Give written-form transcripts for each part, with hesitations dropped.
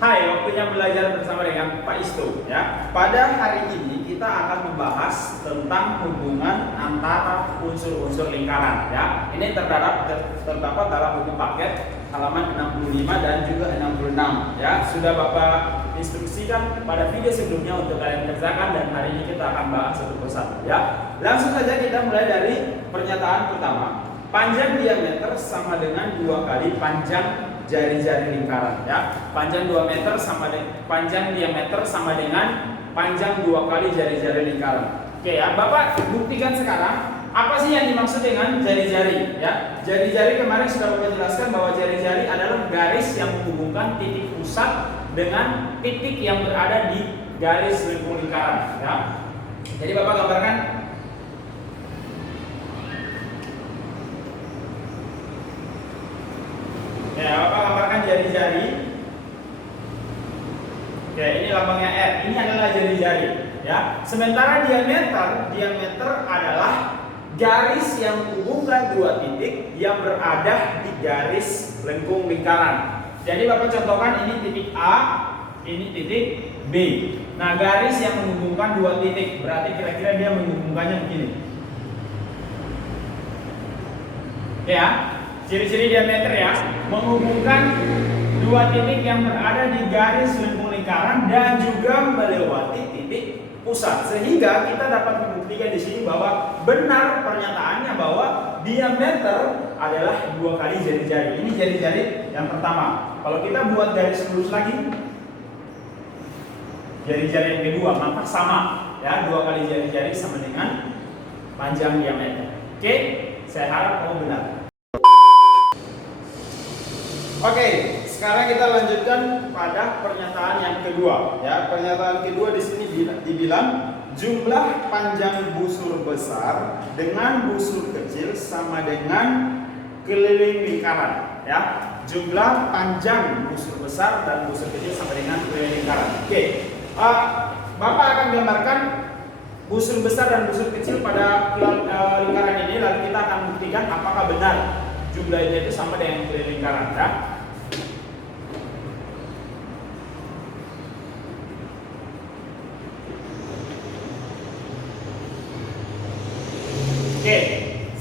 Hai, waktunya belajar bersama dengan Pak Isto ya. Pada hari ini kita akan membahas tentang hubungan antara unsur-unsur lingkaran ya. Ini terdapat dalam buku paket halaman 65 dan juga 66 ya. Sudah Bapak instruksikan pada video sebelumnya untuk kalian kerjakan dan hari ini kita akan bahas satu persatu ya. Langsung saja kita mulai dari pernyataan pertama. Panjang diameter sama dengan 2 kali panjang jari-jari lingkaran ya. Panjang 2 meter panjang diameter sama dengan panjang 2 kali jari-jari lingkaran. Oke ya, Bapak buktikan sekarang apa sih yang dimaksud dengan jari-jari ya. Jari-jari kemarin sudah Bapak jelaskan bahwa jari-jari adalah garis yang menghubungkan titik pusat dengan titik yang berada di garis lengkung lingkaran ya. Jadi Bapak gambarkan. Ya, Bapak gambarkan jari-jari. Oke, ini lambangnya R. Ini adalah jari-jari, ya. Sementara diameter adalah garis yang menghubungkan dua titik yang berada di garis lengkung lingkaran. Jadi Bapak contohkan ini titik A, ini titik B. Nah, garis yang menghubungkan dua titik, berarti kira-kira dia menghubungkannya begini. Ya. Ciri-ciri diameter ya, menghubungkan dua titik yang berada di garis lengkung lingkaran dan juga melewati titik pusat. Sehingga kita dapat membuktikan di sini bahwa benar pernyataannya bahwa diameter adalah 2 kali jari-jari. Ini jari-jari yang pertama. Kalau kita buat garis lurus lagi, jari-jari yang kedua, maka sama ya, 2 kali jari-jari sama dengan panjang diameter. Oke, saya harap kamu benar. Oke, sekarang kita lanjutkan pada pernyataan yang kedua. Ya, pernyataan kedua di sini dibilang jumlah panjang busur besar dengan busur kecil sama dengan keliling lingkaran. Ya, jumlah panjang busur besar dan busur kecil sama dengan keliling lingkaran. Oke, Bapak akan gambarkan busur besar dan busur kecil pada lingkaran ini, lalu kita akan buktikan apakah benar jumlahnya itu sama dengan keliling lingkaran ya. Oke,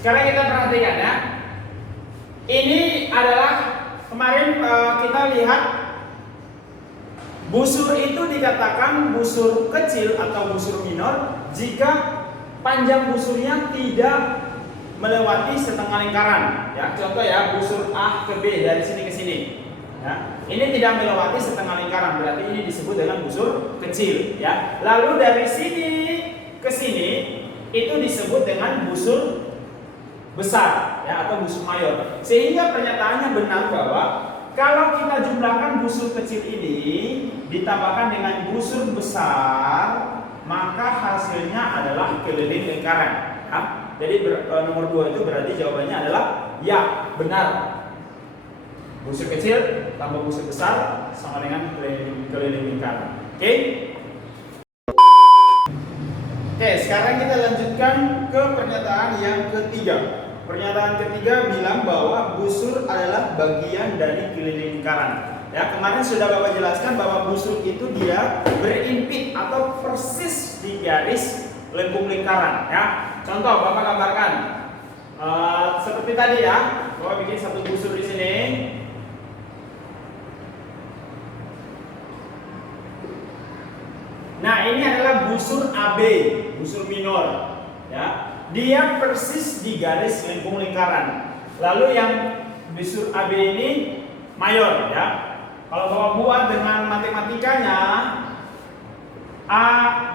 sekarang kita perhatikan ya. Ini adalah kemarin kita lihat busur itu dikatakan busur kecil atau busur minor jika panjang busurnya tidak melewati setengah lingkaran ya. Contoh ya, busur A ke B dari sini ke sini ya. Ini tidak melewati setengah lingkaran, berarti ini disebut dengan busur kecil ya. Lalu dari sini ke sini itu disebut dengan busur besar ya, atau busur mayor. Sehingga pernyataannya benar bahwa kalau kita jumlahkan busur kecil ini ditambahkan dengan busur besar, maka hasilnya adalah keliling lingkaran ya. Jadi nomor 2 itu berarti jawabannya adalah ya, benar. Busur kecil tambah busur besar sama dengan keliling lingkaran. Oke? Oke, sekarang kita lanjutkan ke pernyataan yang ketiga. Pernyataan ketiga bilang bahwa busur adalah bagian dari keliling lingkaran. Ya, kemarin sudah Bapak jelaskan bahwa busur itu dia berimpit atau persis di garis lengkung lingkaran ya. Contoh Bapak gambarkan seperti tadi ya. Bapak bikin satu busur di sini. Nah, ini adalah busur AB, busur minor ya. Dia persis di garis lengkung lingkaran. Lalu yang busur AB ini mayor ya. Kalau Bapak buat dengan matematikanya, A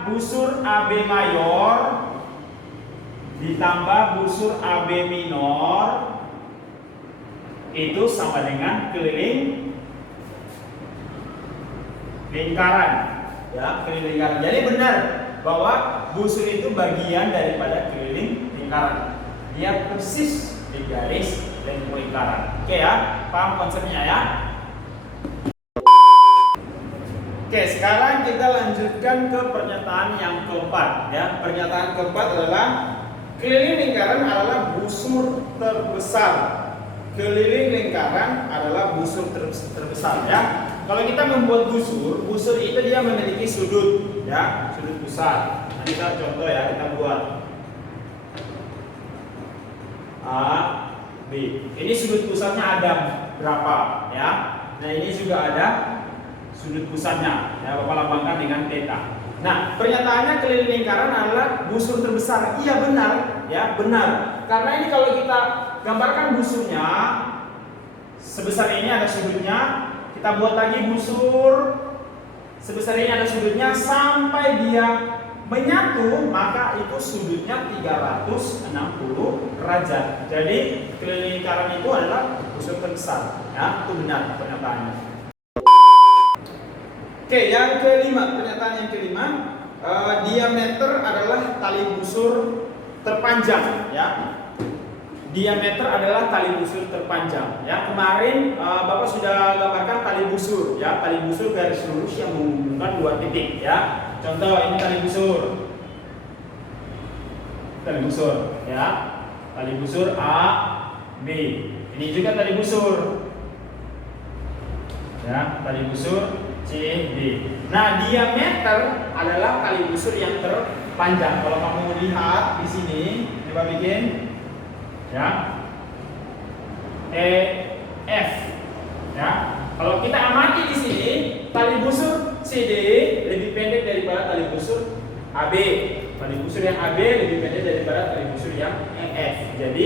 busur AB mayor ditambah busur AB minor itu sama dengan keliling lingkaran ya, keliling lingkaran. Jadi benar bahwa busur itu bagian daripada keliling lingkaran. Dia persis di garis lengkung lingkaran. Oke ya, paham konsepnya ya? Oke, sekarang kita lanjutkan ke pernyataan yang keempat ya. Pernyataan keempat adalah keliling lingkaran adalah busur terbesar. Keliling lingkaran adalah busur terbesar ya. kalau kita membuat busur, busur itu dia memiliki sudut, ya, sudut pusat. Nah, kita contoh ya, kita buat A, B. Ini sudut pusatnya ada berapa, ya? Nah, ini juga ada sudut pusatnya, ya, Bapak lambangkan dengan theta. Nah, pernyataannya keliling lingkaran adalah busur terbesar. Iya benar, ya benar. Karena ini kalau kita gambarkan busurnya sebesar ini ada sudutnya. Kita buat lagi busur sebesar ini ada sudutnya sampai dia menyatu, maka itu sudutnya 360 derajat. Jadi keliling lingkaran itu adalah busur terbesar, ya, itu benar pernyataannya. Oke, yang kelima, pernyataan yang kelima, diameter adalah tali busur terpanjang, ya. Diameter adalah tali busur terpanjang, ya. Kemarin Bapak sudah gambarkan tali busur, ya, tali busur garis lurus yang menghubungkan dua titik, ya. Contoh ini tali busur, ya, tali busur A, B. Ini juga tali busur, ya, tali busur C, D. Nah, diameter adalah tali busur yang terpanjang. Kalau kamu lihat di sini, coba bikin. Ya, EF, ya. Kalau kita amati di sini, tali busur CD lebih pendek daripada tali busur AB. Tali busur yang AB lebih pendek daripada tali busur yang EF. Jadi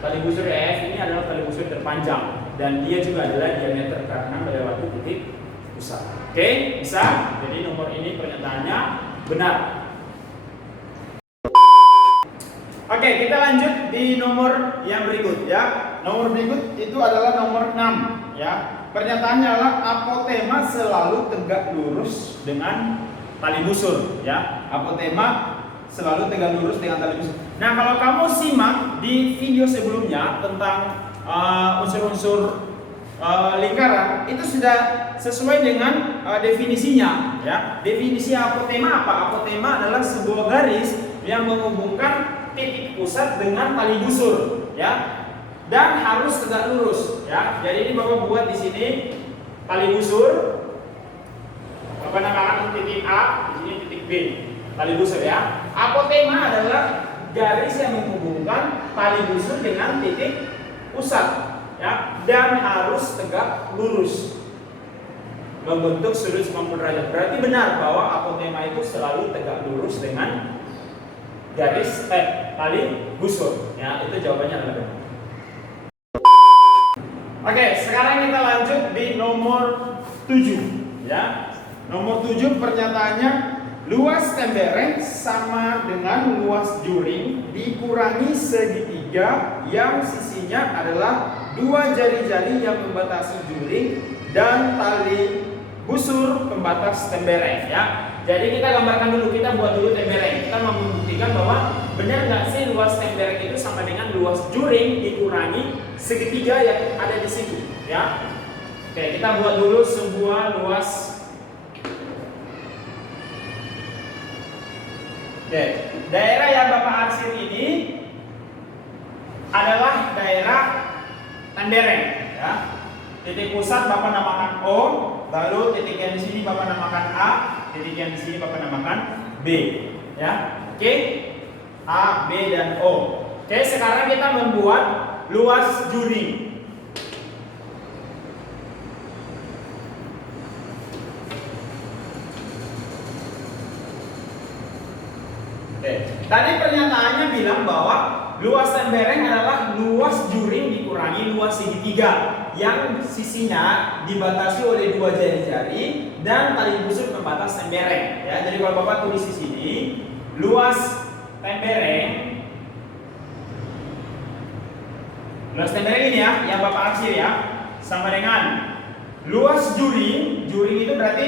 tali busur EF ini adalah tali busur terpanjang dan dia juga adalah diameter karena melewati titik pusat. Oke, bisa. Jadi nomor ini pernyataannya benar. Oke, kita lanjut di nomor yang berikut, ya. Nomor berikut itu adalah nomor 6, ya. Pernyataannya adalah apotema selalu tegak lurus dengan tali busur, ya. Apotema selalu tegak lurus dengan tali busur. Nah, kalau kamu simak di video sebelumnya tentang unsur-unsur lingkaran, itu sudah sesuai dengan definisinya, ya. Definisi apotema apa? Apotema adalah sebuah garis yang menghubungkan titik pusat dengan tali busur, ya, dan harus tegak lurus, ya. Jadi ini Bapak buat di sini tali busur, Bapak namakan titik A, di sini titik B, tali busur, ya. Apotema adalah garis yang menghubungkan tali busur dengan titik pusat, ya, dan harus tegak lurus, membentuk sudut 90 derajat. Berarti benar bahwa apotema itu selalu tegak lurus dengan garis tali busur, ya. Itu jawabannya adalah benar. Oke, sekarang kita lanjut di nomor 7, ya. Nomor 7 pernyataannya luas tembereng sama dengan luas juring dikurangi segitiga yang sisinya adalah dua jari-jari yang membatasi juring dan tali busur pembatas tembereng, ya. Jadi kita gambarkan dulu, kita buat dulu tembereng. Kita mau membuktikan bahwa benar nggak sih luas tembereng itu sama dengan luas juring dikurangi segitiga yang ada di situ, ya. Oke, kita buat dulu sebuah luas. Oke, daerah yang Bapak arsir ini adalah daerah tembereng, ya. Titik pusat Bapak namakan O, lalu titik yang di sini Bapak namakan A, titik yang di sini Bapak namakan B, ya. Oke, A, B dan O. Oke, sekarang kita membuat luas juring. Oke, tadi pernyataannya bilang bahwa luas tembereng adalah luas juring dikurangi luas segitiga yang sisinya dibatasi oleh dua jari-jari dan tali busur pembatas tembereng, ya. Jadi kalau Bapak tulis di sini luas tembereng ini, ya, yang Bapak arsir, ya, sama dengan luas juring. Juring itu berarti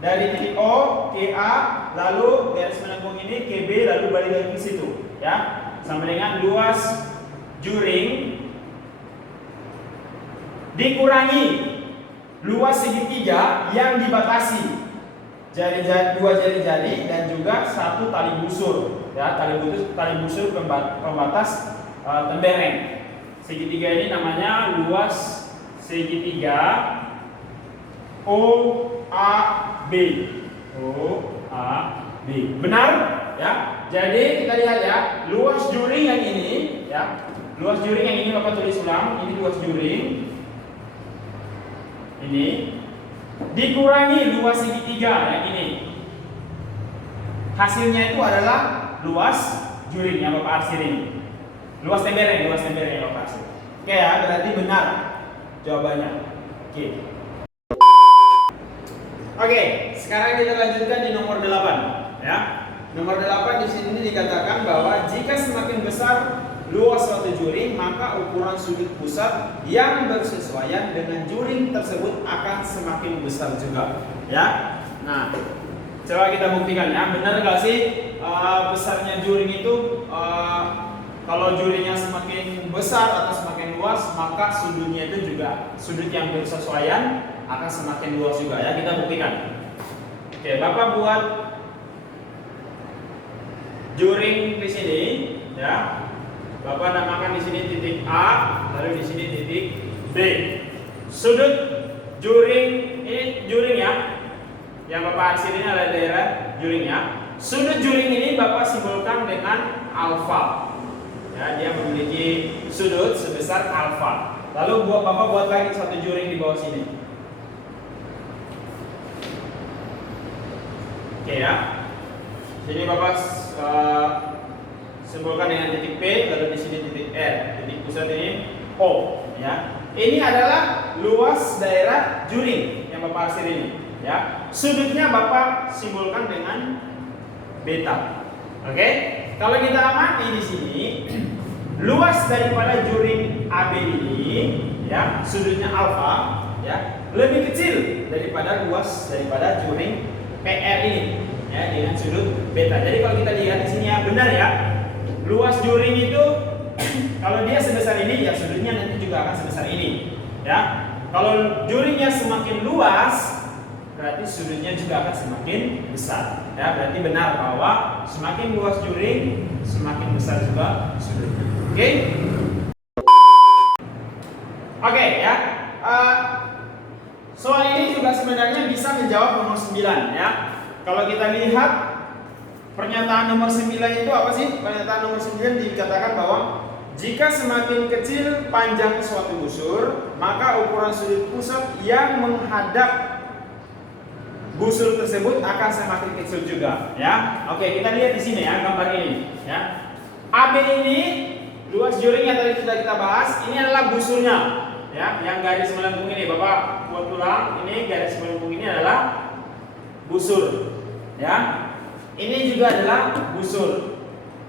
dari titik O ke A, lalu garis melengkung ini ke B, lalu balik lagi ke situ, ya. Sama dengan luas juring dikurangi luas segitiga yang dibatasi dua jari-jari dan juga satu tali busur, ya, tali busur pembatas tembereng. Segitiga ini namanya luas segitiga OAB. OAB. Benar? Ya. Jadi kita lihat ya, luas juring yang ini ya. Luas juring yang ini Bapak tulis ulang, ini luas juring. Ini dikurangi luas segitiga yang ini. Hasilnya itu adalah luas juring yang Bapak arsir ini. Luas tembereng yang Bapak arsir. Oke ya, berarti benar jawabannya. Oke, sekarang kita lanjutkan di nomor 8 ya. Nomor 8 di sini dikatakan bahwa jika semakin besar luas suatu juring, maka ukuran sudut pusat yang bersesuaian dengan juring tersebut akan semakin besar juga, ya. Nah, coba kita buktikan ya, benar nggak sih besarnya juring itu? Kalau juringnya semakin besar atau semakin luas, maka sudutnya itu juga sudut yang bersesuaian akan semakin luas juga ya. Kita buktikan. Oke, Bapak buat juring di sini, ya. Bapak namakan di sini titik A, lalu di sini titik B. Sudut juring ini juring ya. Yang Bapak arsir ini adalah daerah juringnya. Sudut juring ini Bapak simbolkan dengan alfa. Ya, dia memiliki sudut sebesar alfa. Lalu Bapak buat lagi satu juring di bawah sini. Oke ya. Jadi Bapak simbolkan dengan titik P, lalu di sini titik R. Titik pusat ini O, ya. Ini adalah luas daerah juring yang Bapak arsir ini, ya. Sudutnya Bapak simbolkan dengan beta. Oke? Kalau kita amati di sini, luas daripada juring AB ini, ya, sudutnya alfa, ya, lebih kecil daripada luas daripada juring PR ini, ya, dengan sudut beta. Jadi kalau kita lihat di sini ya, benar ya. Luas juring itu kalau dia sebesar ini, ya sudutnya nanti juga akan sebesar ini, ya. Kalau juringnya semakin luas, berarti sudutnya juga akan semakin besar, ya. Berarti benar bahwa semakin luas juring, semakin besar juga sudutnya. Oke? Oke ya. Soal ini juga sebenarnya bisa menjawab nomor 9 ya. Kalau kita lihat pernyataan nomor 9 itu apa sih? Pernyataan nomor 9 dikatakan bahwa jika semakin kecil panjang suatu busur, maka ukuran sudut pusat yang menghadap busur tersebut akan semakin kecil juga, ya. Oke, kita lihat di sini ya gambar ini, ya. AB ini luas juring yang tadi sudah kita bahas, ini adalah busurnya, ya. Yang garis melengkung ini, Bapak buat ulang, ini garis melengkung ini adalah busur, ya. Ini juga adalah busur.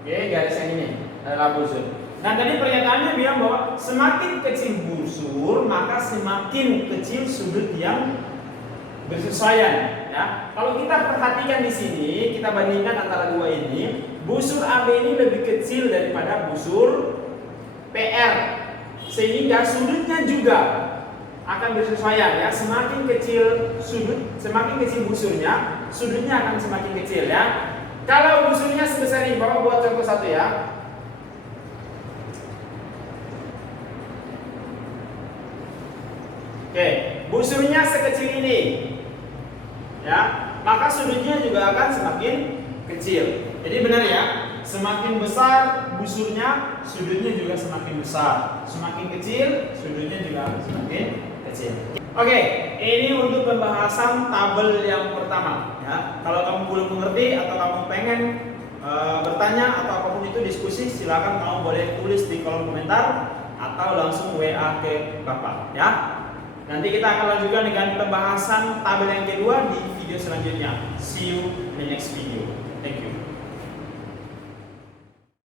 Oke, garis yang ini adalah busur. Nah, tadi pernyataannya bilang bahwa semakin kecil busur, maka semakin kecil sudut yang bersesuaian, ya. Kalau kita perhatikan di sini, kita bandingkan antara dua ini, busur AB ini lebih kecil daripada busur PR, sehingga sudutnya juga akan bersesuaian, ya. Semakin kecil sudut, semakin kecil busurnya, sudutnya akan semakin kecil, ya. Kalau busurnya sebesar ini, Bapak buat contoh satu ya. Oke, busurnya sekecil ini, ya, maka sudutnya juga akan semakin kecil. Jadi benar ya, semakin besar busurnya, sudutnya juga semakin besar. Semakin kecil, sudutnya juga akan semakin kecil. Oke, ini untuk pembahasan tabel yang pertama. Ya, kalau kamu belum mengerti atau kamu pengen bertanya atau apapun itu diskusi, silakan kamu boleh tulis di kolom komentar atau langsung WA ke Bapak. Ya. Nanti kita akan lanjutkan dengan pembahasan tabel yang kedua di video selanjutnya. See you in the next video. Thank you.